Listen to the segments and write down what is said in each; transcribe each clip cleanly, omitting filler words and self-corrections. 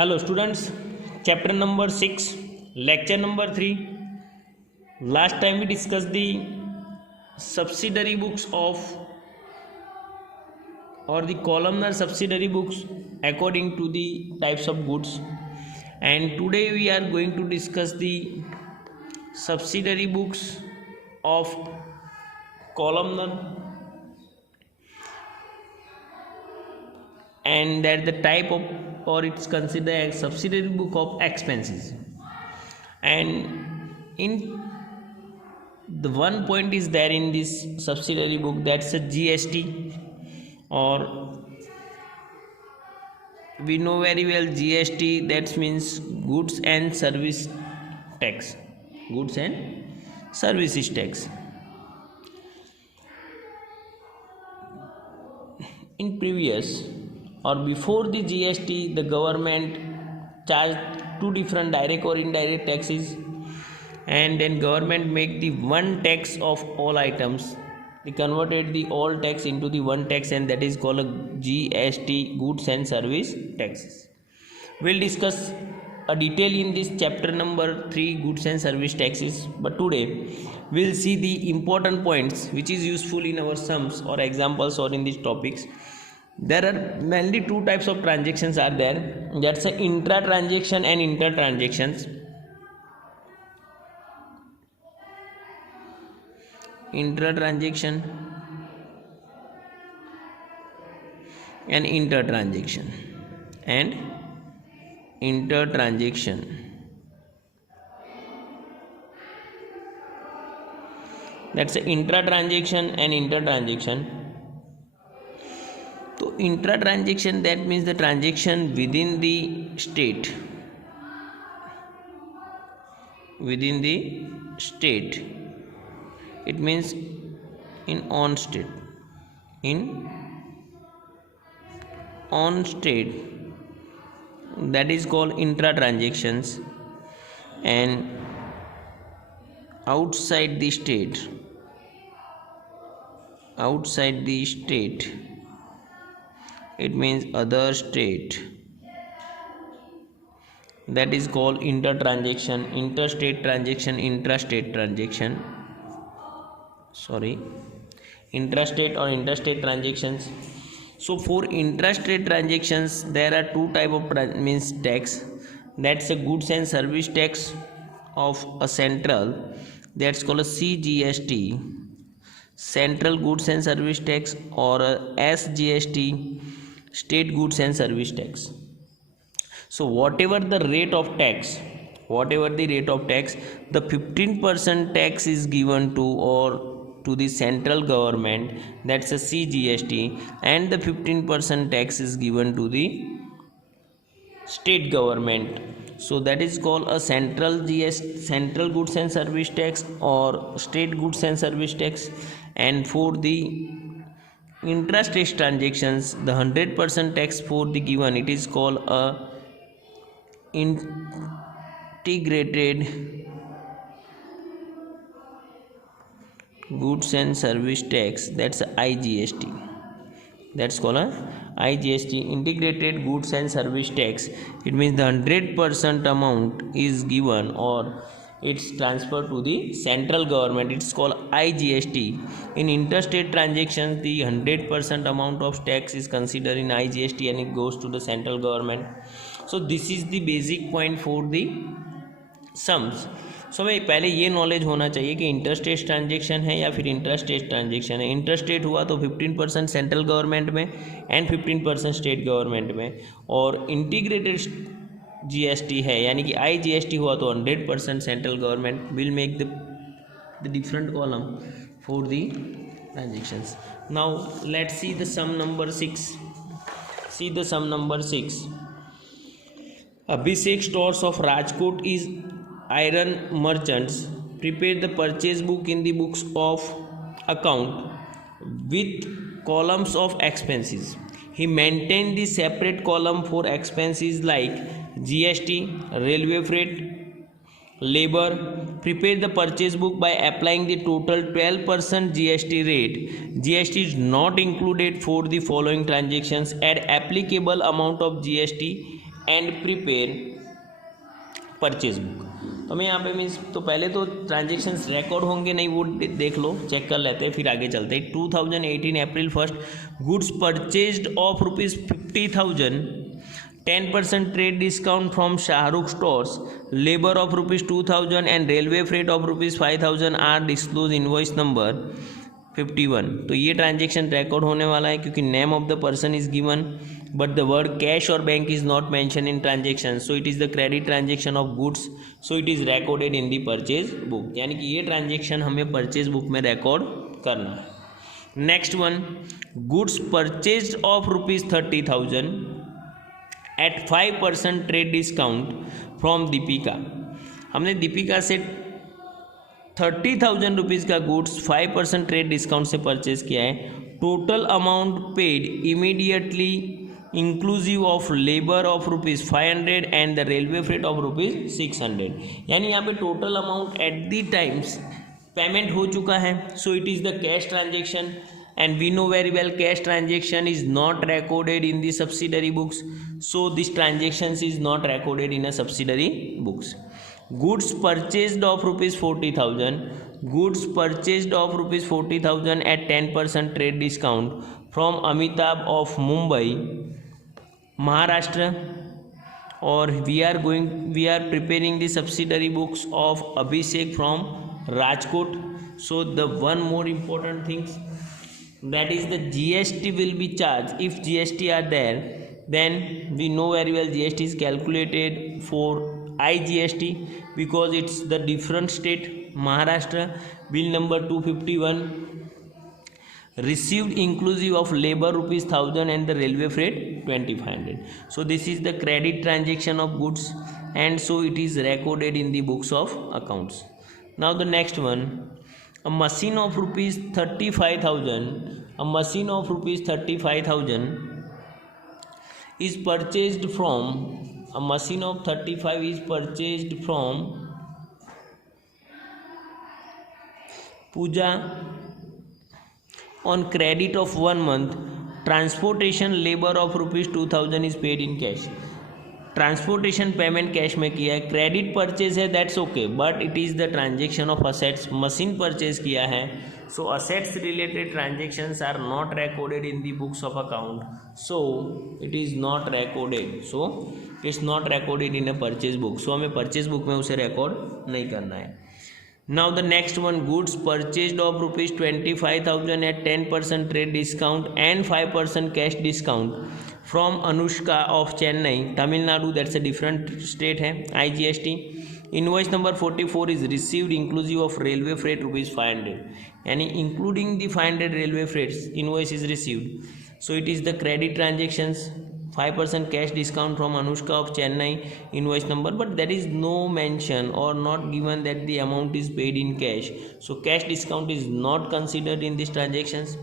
Hello students, chapter number 6, lecture number 3. Last time we discussed the subsidiary books of or the columnar subsidiary books according to the types of goods, and today we are going to discuss the subsidiary books of columnar, and that the type of or it's considered as subsidiary book of expenses. And in the one point is there in this subsidiary book, that's a GST, or we know very well GST, that means goods and service tax, goods and services tax. In previous or before the GST, the government charged two different direct or indirect taxes, and then government make the one tax of all items. They converted the all tax into the one tax, and that is called a GST, goods and service taxes. We'll discuss a detail in this chapter number 3, goods and service taxes, but today we'll see the important points which is useful in our sums or examples or in these topics. There are mainly two types of transactions are there, that's a intra transaction and inter transactions. Intra transaction and inter transaction and inter transaction. That's a intra transaction and inter transaction. So intra transaction, that means the transaction within the state, within the state, it means in on state, in on state, that is called intra transactions, and outside the state, outside the state, it means other state, that is called inter transaction, interstate transaction, intrastate transaction, intrastate or interstate transactions. So for intrastate transactions there are two type of means tax, that's a goods and service tax of a central, that's called a CGST, central goods and service tax, or a SGST, state goods and service tax. So whatever the rate of tax, the 15% tax is given to or to the central government, that's a CGST, and the 15% tax is given to the state government. So that is called a central goods and service tax or state goods and service tax. And for the intrastate transactions, the 100% tax for the given, it is called a integrated goods and service tax, that's a IGST, that's called a IGST, integrated goods and service tax. It means the 100% amount is given or it's transferred to the central government, it's called IGST. In interstate transactions, the 100% amount of tax is considered in IGST and it goes to the central government. So this is the basic point for the sums. सो भाई पहले ये knowledge होना चाहिए कि interstate transaction है या फिर intrastate transaction है. इंटरस्टेट हुआ तो 15% सेंट्रल गवर्नमेंट में एंड 15% स्टेट गवर्नमेंट में, और इंटीग्रेटेड जीएसटी है यानी कि IGST हुआ तो 100% central government will make the different column for the transactions. Now let's see the sum number 6. See the sum number 6. Abhishek Stores of Rajkot is iron merchants prepare the purchase book in the books of account with columns of expenses. He maintained the separate column for expenses like GST, railway freight, labor. Prepare the purchase book by applying the total 12% GST rate. GST is not included for the following transactions. Add applicable amount of GST and prepare purchase book. तो हमें यहाँ पे means तो पहले तो transactions record होंगे नहीं वो देख लो, चेक कर लेते हैं, फिर आगे चलते हैं। 2018 April 1 goods purchased of ₹50,000, 10% trade discount from Shahrukh stores, labour of ₹2,000 and railway freight of ₹5,000 are disclose invoice number 51। तो ये ट्रांजेक्शन रिकॉर्ड होने वाला है क्योंकि name of the person is given but the word cash और bank is not mention in transaction, so it is the credit transaction of goods, so it is recorded in the purchase book. यानी कि ये transaction हमें purchase book में record करना है। Next one, goods purchased of ₹30,000 at 5% trade discount from Deepika. हमने दीपिका से 30,000 rupees का गुड्स 5% ट्रेड डिस्काउंट से परचेज किया है। Total amount paid immediately inclusive of labour of ₹500 and the railway freight of ₹600। यानी यहाँ पे total amount at the times payment हो चुका है, so it is the cash transaction and we know very well cash transaction is not recorded in the subsidiary books, so this transactions is not recorded in a subsidiary books. Goods purchased of ₹40,000, goods purchased of ₹40,000 at 10% trade discount from Amitabh of Mumbai, Maharashtra, or we are preparing the subsidiary books of Abhishek from Rajkot. So the one more important things, that is the GST will be charged. If GST are there, then we know very well GST is calculated for IGST because it's the different state. Maharashtra bill number 251 received inclusive of labor ₹1,000 and the railway freight 2,500. So this is the credit transaction of goods and so it is recorded in the books of accounts. Now the next one, a machine of ₹35,000, a machine of ₹35,000 is purchased from, a machine of 35 is purchased from Pooja on credit of 1 month. Transportation labor of ₹2,000 is paid in cash. Transportation payment cash में किया है, credit purchase है, that's okay, but it is the transaction of assets. Machine purchase किया है, so assets related transactions are not recorded in the books of account, so it is not recorded, so it's not recorded in a purchase book, so हमें purchase book में उसे record नहीं करना है। Now the next one, goods purchased of ₹25,000 at 10% trade discount and 5% cash discount from Anushka of Chennai, Tamil Nadu, that's a different state है, IGST. Invoice number 44 is received inclusive of railway freight ₹500, यानी including the 500 railway freights invoice is received, so it is the credit transactions, 5% cash discount from Anushka of Chennai, invoice number, but there is no mention or not given that the amount is paid in cash, so cash discount is not considered in these transactions.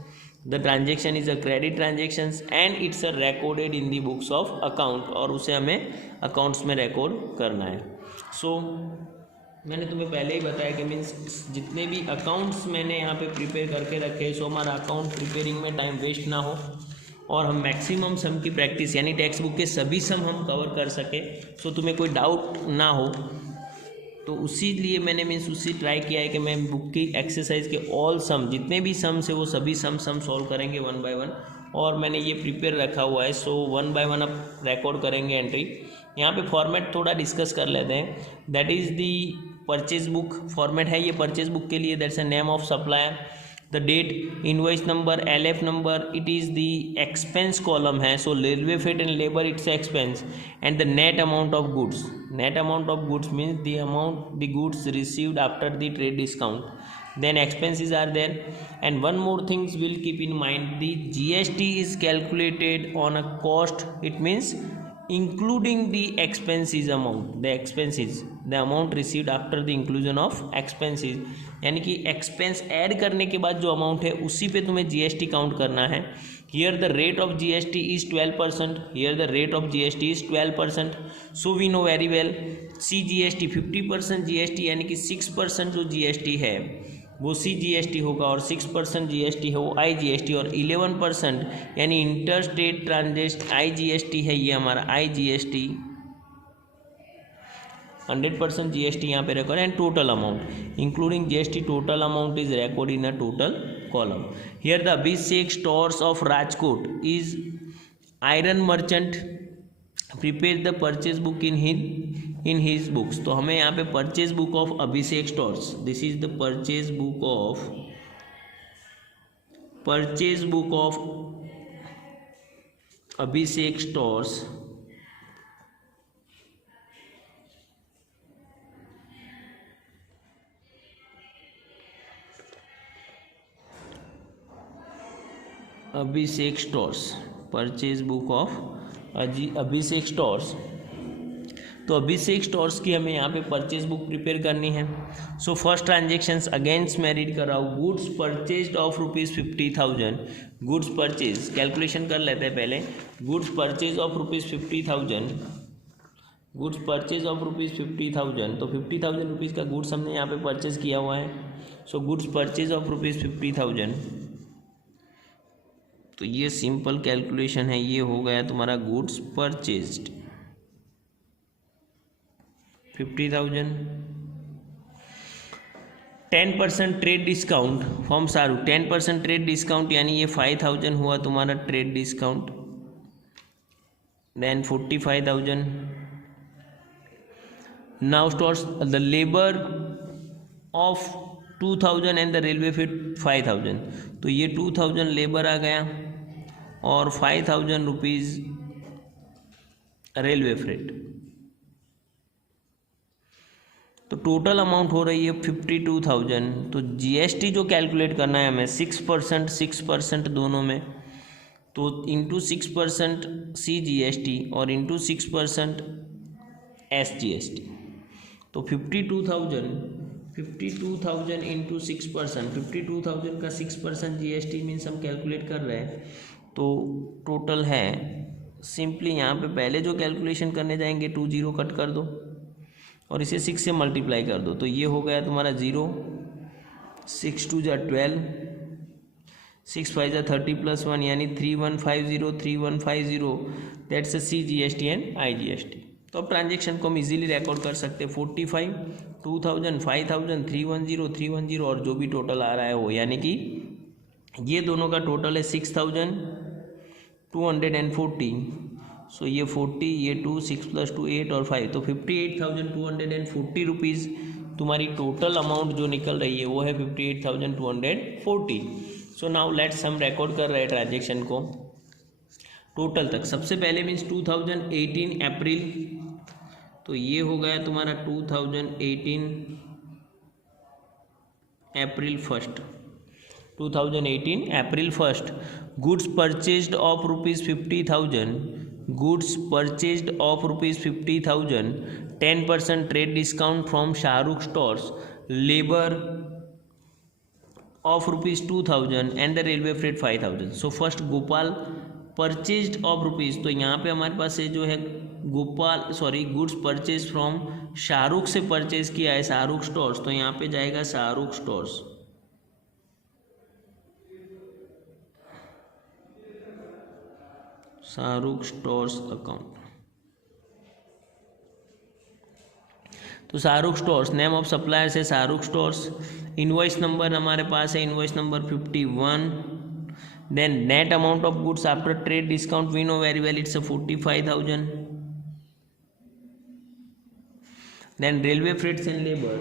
The transaction is a credit transactions and it's a recorded in the books of account और उसे हमें accounts में record करना है। So मैंने तुम्हें पहले ही बताया कि मीन्स जितने भी अकाउंट्स मैंने यहाँ पे प्रिपेयर करके रखे, सो हमारा अकाउंट प्रिपेयरिंग में टाइम वेस्ट ना हो और हम मैक्सिमम सम की प्रैक्टिस यानी टेक्स्ट बुक के सभी सम हम कवर कर सके, सो तुम्हें कोई डाउट ना हो। तो उसी लिए मैंने मीन्स उसी ट्राई किया है कि मैं बुक की एक्सरसाइज के ऑल सम जितने भी सम्स है वो सभी सम सॉल्व करेंगे 1 by 1, और मैंने ये प्रिपेयर रखा हुआ है, सो 1 by 1 अब रिकॉर्ड करेंगे एंट्री। यहाँ पे फॉर्मेट थोड़ा डिस्कस कर लेते हैं, that is the purchase book format है ये परचेज बुक के लिए, that's a name of supplier, the date, invoice number, LF number, it is the expense column है, so railway freight and labour it's expense and the net amount of goods, net amount of goods means the amount the goods received after the trade discount, then expenses are there, and one more things will keep in mind, the GST is calculated on a cost, it means including the expenses amount, the expenses, the amount received after the inclusion of expenses, यानी कि expense add करने के बाद जो amount है उसी पे तुम्हें GST काउंट करना है। Here the rate of GST is 12%, here the rate of GST is 12%, so we know very well CGST 50% GST यानी कि 6% जो GST है वो CGST होगा, और 6% GST है वो IGST, और 11% यानी इंटर स्टेट ट्रांजेक्ट IGST है, ये हमारा IGST। 100% GST यहाँ पे record, and total amount including GST total amount is record in a total column. Here the Abhishek Stores of Rajkot is iron merchant prepare the purchase book in his books. तो हमें यहाँ पे purchase book of Abhishek stores, this is the purchase book of Abhishek stores, Abhishek stores, purchase book of Abhishek stores. तो अभिषेक stores की हमें यहाँ पे purchase book prepare करनी है। So first transactions against merit कराओ, goods purchased of ₹50,000, goods purchase calculation कर लेते हैं पहले। Goods purchase of ₹50,000, goods purchase of ₹50,000, तो 50,000 रुपीज़ का गुड्स हमने यहाँ पे परचेज किया हुआ है। सो गुड्स परचेज ऑफ ₹50,000, तो ये सिंपल कैलकुलेशन है, ये हो गया तुम्हारा goods purchased 50,000। 10% trade discount from Shahrukh, 10% trade discount यानी ये 5,000 हुआ तुम्हारा trade discount, then 45,000। Now stores the labour of 2,000 and the railway fare 5,000, तो ये 2,000 लेबर आ गया और 5,000 रुपीज़ रेलवे फ्रेट, तो टोटल अमाउंट हो रही है 52,000। तो GST जो कैलकुलेट करना है हमें 6% दोनों में, तो इंटू 6% CGST और इंटू 6% SGST, तो 52,000 इंटू 6%, 52,000 का 6% GST मीन्स हम कैलकुलेट कर रहे हैं, तो टोटल है सिंपली यहाँ पे पहले जो कैलकुलेशन करने जाएंगे 2 0 कट कर दो और इसे 6 से मल्टीप्लाई कर दो, तो ये हो गया तुम्हारा 0, 6 2 जा 12, 6 5 जा 30 प्लस 1 यानी 3150, that's a CGST and IGST। तो अब ट्रांजेक्शन को हम इजीली रिकॉर्ड कर सकते हैं, 45, 2,000, 5,000, 310 और जो भी टोटल आ रहा है वो, यानी कि ये दोनों का टोटल है 6,240। सो ये 40, ये 2, 6 + 2 8 और 5, तो 58,240 रुपीज़ तुम्हारी टोटल अमाउंट जो निकल रही है वो है 58,240। सो नाउ लेट्स हम रिकॉर्ड कर रहे हैं ट्रांजेक्शन को टोटल तक। सबसे पहले मीन्स 2018 अप्रैल, तो ये हो गया तुम्हारा 2018 April 1, 2018 April 1, goods purchased of ₹50,000, goods purchased of ₹50,000, 10% trade discount from Shahrukh stores, labour of ₹2,000 and the railway freight 5,000। So first Gopal purchased of rupees, तो यहाँ पे हमारे पास है जो है गुड्स परचेज फ्रॉम शाहरुख से परचेज किया है शाहरुख स्टोर्स, तो यहाँ पे जाएगा Shahrukh stores, Shahrukh stores account. तो Shahrukh stores, name of suppliers है शाहरुख स्टोर्स, इनवॉइस नंबर हमारे पास है invoice number 51, then net amount of goods after trade discount we know very well it's 45,000, then railway freights and labour,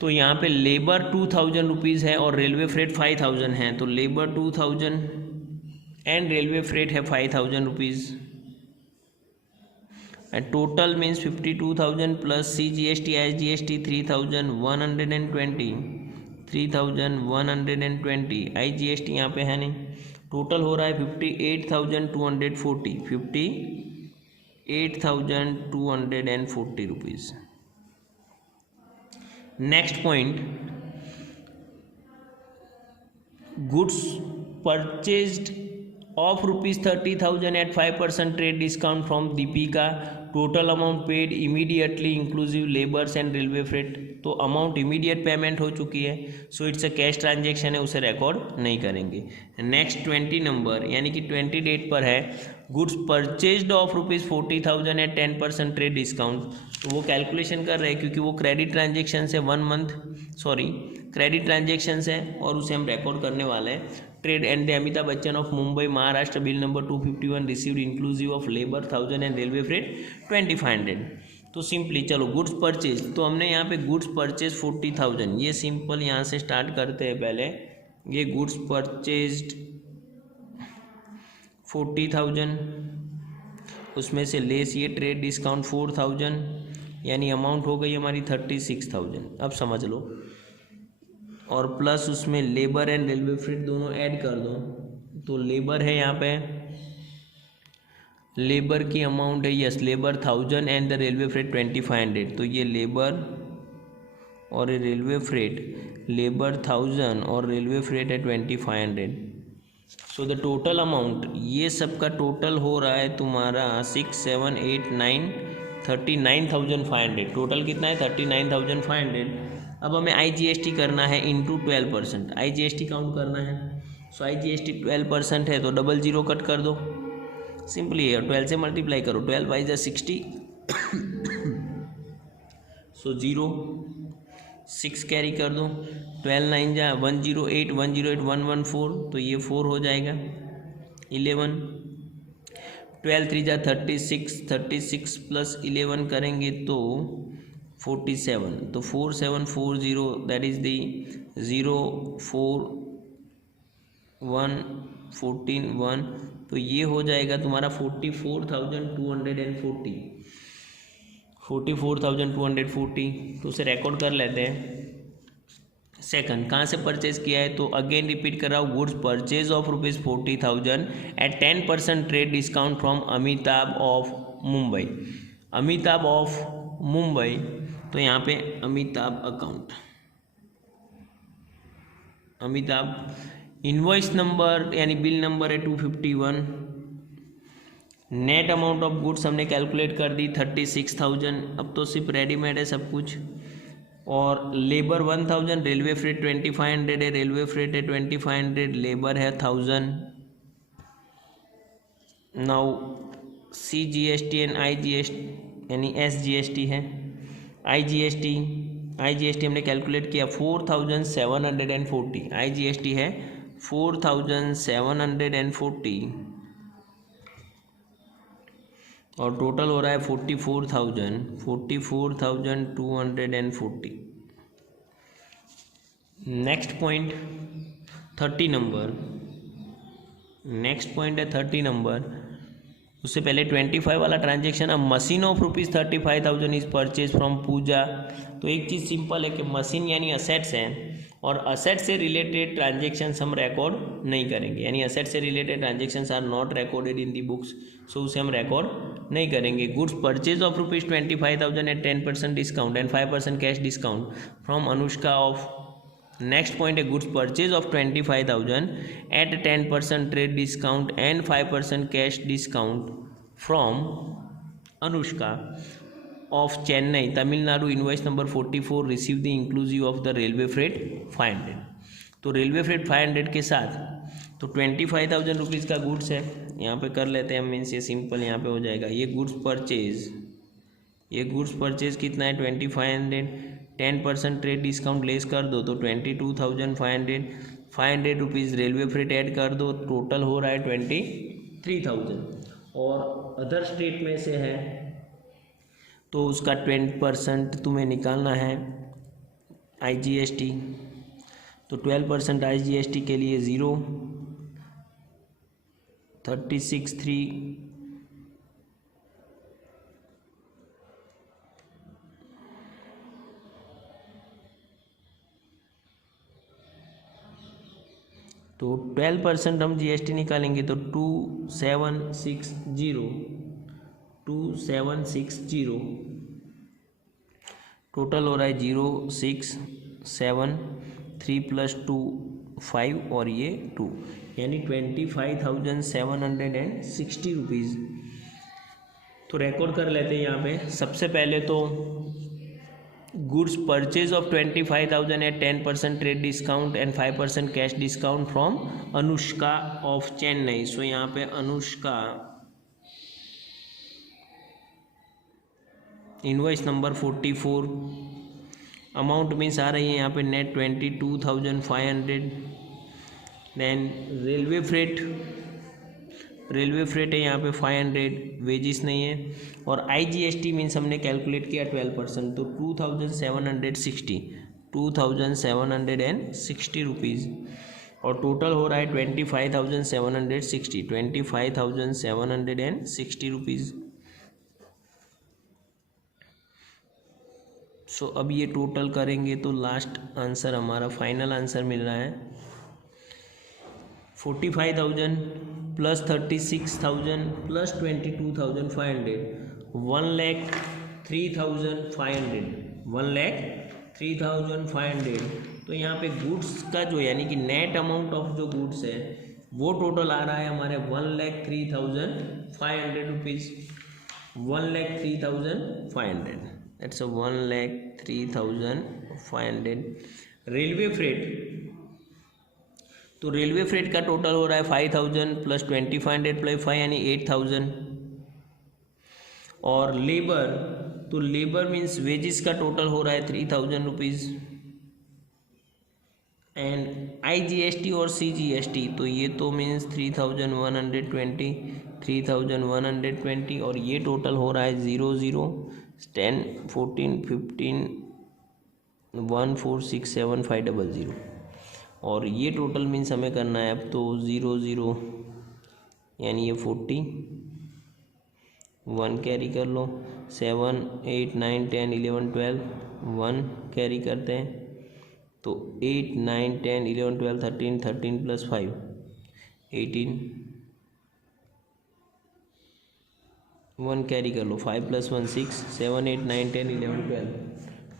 तो यहाँ पे लेबर 2,000 रुपीज़ है और रेलवे फ्रेट 5,000 है, तो लेबर 2,000 एंड रेलवे फ्रेट है 5,000 rupees, and total means 52,000 plus CGST IGST 3,120, IGST यहाँ पे है नहीं, टोटल हो रहा है 58,240 rupees. Next point, goods purchased of rupees 30,000 at 5% trade discount from Deepika. Total amount paid immediately inclusive labours and railway freight. तो amount immediate payment हो चुकी है, so it's a cash transaction है, उसे रिकॉर्ड नहीं करेंगे. नेक्स्ट 20 नंबर यानी कि 20 डेट पर है goods purchased of rupees 40,000 at 10% trade discount. तो वो कैलकुलेशन कर रहे हैं क्योंकि वो क्रेडिट ट्रांजेक्शन है, 1 मंथ क्रेडिट ट्रांजेक्शन है और उसे हम रिकॉर्ड करने वाले हैं. Trade and Amitabh Bachchan of Mumbai Maharashtra bill number 251 received inclusive of labour 1000 and railway freight 2500. तो सिंपली चलो गुड्स परचेज, तो हमने यहाँ पे गुड्स परचेज 40,000, ये सिंपल यहाँ से स्टार्ट करते हैं. पहले ये गुड्स परचेज्ड 40,000, उसमें से लेस ये ट्रेड डिस्काउंट 4,000, यानी अमाउंट हो गई हमारी 36,000. अब समझ लो, और प्लस उसमें लेबर एंड रेलवे फ्रेट दोनों ऐड कर दो. तो लेबर है यहाँ पे, लेबर की अमाउंट है, yes labour 1000 and the railway freight 2500. तो ये लेबर और रेलवे फ्रेट, लेबर 1000 और रेलवे फ्रेट है 2500. सो द टोटल अमाउंट, ये सब का टोटल हो रहा है तुम्हारा 6, 7, 8, 9, 39,500. टोटल कितना है 39,500. अब हमें IGST करना है इंटू 12%. IGST काउंट करना है. सो IGST 12% है तो 00 कट कर दो. सिंपली है, 12 से मल्टीप्लाई करो, 12 बाई जा 60. सो 0, 6 कैरी कर दो, 12 9 जा 108, 108 114, तो ये 4 हो जाएगा. 11, 12 3 जा 36, 36 प्लस 11 करेंगे तो 47. तो 4740, दैट इज दी 0 4 1 14 1. तो ये हो जाएगा तुम्हारा 44,240, 44,240. तो उसे रिकॉर्ड कर लेते हैं. सेकंड, कहाँ से परचेज किया है, तो अगेन रिपीट कर रहा हूँ, goods purchase of rupees 40,000 at 10% trade discount from Amitabh of Mumbai. Amitabh of Mumbai, तो यहाँ पे Amitabh account, Amitabh, invoice number यानी बिल नंबर है 251. नेट अमाउंट ऑफ गुड्स हमने कैलकुलेट कर दी 36,000. अब तो सिर्फ रेडीमेड है सब कुछ. और लेबर 1,000, रेलवे फ्रेट 2500 है, रेलवे फ्रेट है 2500, लेबर है 1000. नाउ CGST एंड IGST यानी SGST है. IGST हमने कैलकुलेट किया 4,740. IGST है 4,740 और टोटल हो रहा है 44,240. Next point 30 number, next point है 30 नंबर. उससे पहले 25 वाला ट्रांजेक्शन, अब machine of rupees 35,000 is purchase from Pooja. तो एक चीज़ सिंपल है कि मशीन यानी असेट्स हैं और असेट से रिलेटेड ट्रांजेक्शन्स हम रिकॉर्ड नहीं करेंगे, यानी असेट से related transactions are not recorded in the books, so उसे हम रिकॉर्ड नहीं करेंगे. Goods purchase of rupees 25,000 at 10% discount and 5% cash discount from Anushka of. Next point है goods purchase of 25,000 at 10% trade discount and 5% cash discount from Anushka of Chennai Tamil Nadu. Invoice number 44 receive the inclusive of the railway freight 500. तो railway freight 500 के साथ तो 25,000 rupees का goods है, यहाँ पे कर लेते हैं मीन्स ये सिंपल यहाँ पे हो जाएगा. ये गुड्स परचेज कितना है 2500, 10% ट्रेड डिस्काउंट लेस कर दो तो 22,500, 500 रुपीज़ रेलवे फ्रेट ऐड कर दो, टोटल हो रहा है 23,000. और अदर स्टेट में से है तो उसका 20% तुम्हें निकालना है IGST. तो 12% IGST के लिए 0, 36,3, तो 12% हम GST निकालेंगे तो 2760. टोटल हो रहा है 0 6 7 3 + 2 5 और ये 2. यानी 25,760 रुपीज़। तो रिकॉर्ड कर लेते हैं यहाँ पे। सबसे पहले तो goods purchase of 25,000 at 10% trade discount and 5% cash discount from Anushka of Chennai. So यहाँ पे Anushka invoice number 44, amount means आ रही है यहाँ पे नेट 22,500। देन रेलवे फ्रेट है यहाँ पे 500, वेजिस नहीं है। और IGST मीन्स हमने कैलकुलेट किया 12%, तो 2,760 रुपीज़, और टोटल हो रहा है 25,760 रुपीज़। सो अब ये टोटल करेंगे तो लास्ट आंसर हमारा फाइनल आंसर मिल रहा है 45,000 प्लस 36,000 प्लस 22,500, 1,03,500, 1,03,500। तो यहाँ पे गुड्स का जो यानी कि नेट अमाउंट ऑफ जो गुड्स है वो टोटल आ रहा है हमारे 1,03,500 रुपीज़, 1,03,500, दैट्स 1,03,500। रेलवे फ्रेट, तो रेलवे फ्रेट का टोटल हो रहा है 5,000 प्लस 2,500 प्लस 5 यानी 8,000। और लेबर, तो लेबर मीन्स वेजिस का टोटल हो रहा है 3,000 रुपीज़। एंड IGST और CGST, तो ये तो मीन्स 3,120, और ये टोटल हो रहा है 0, 0, 10, 14, 15, 1, 4, 6, 7, 5, 0, और ये टोटल मीन्स हमें करना है अब तो 0, 0 यानी ये 40, 1 कैरी कर लो, 7, 8, 9, 10, 11, 12, 1 कैरी करते हैं तो 8, 9, 10, 11, 12, 13, 13 प्लस 5, 18, 1 कैरी कर लो, 5 प्लस 1, 6, 7, 8, 9, 10, 11,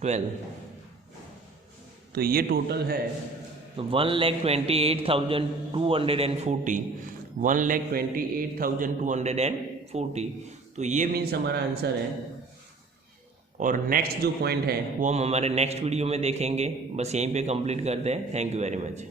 12, तो ये टोटल है 1,28,240, 1,28,240, तो ये मीन्स हमारा आंसर है। और नेक्स्ट जो पॉइंट है वो हम हमारे नेक्स्ट वीडियो में देखेंगे। बस यहीं पे कंप्लीट करते हैं। Thank you very much.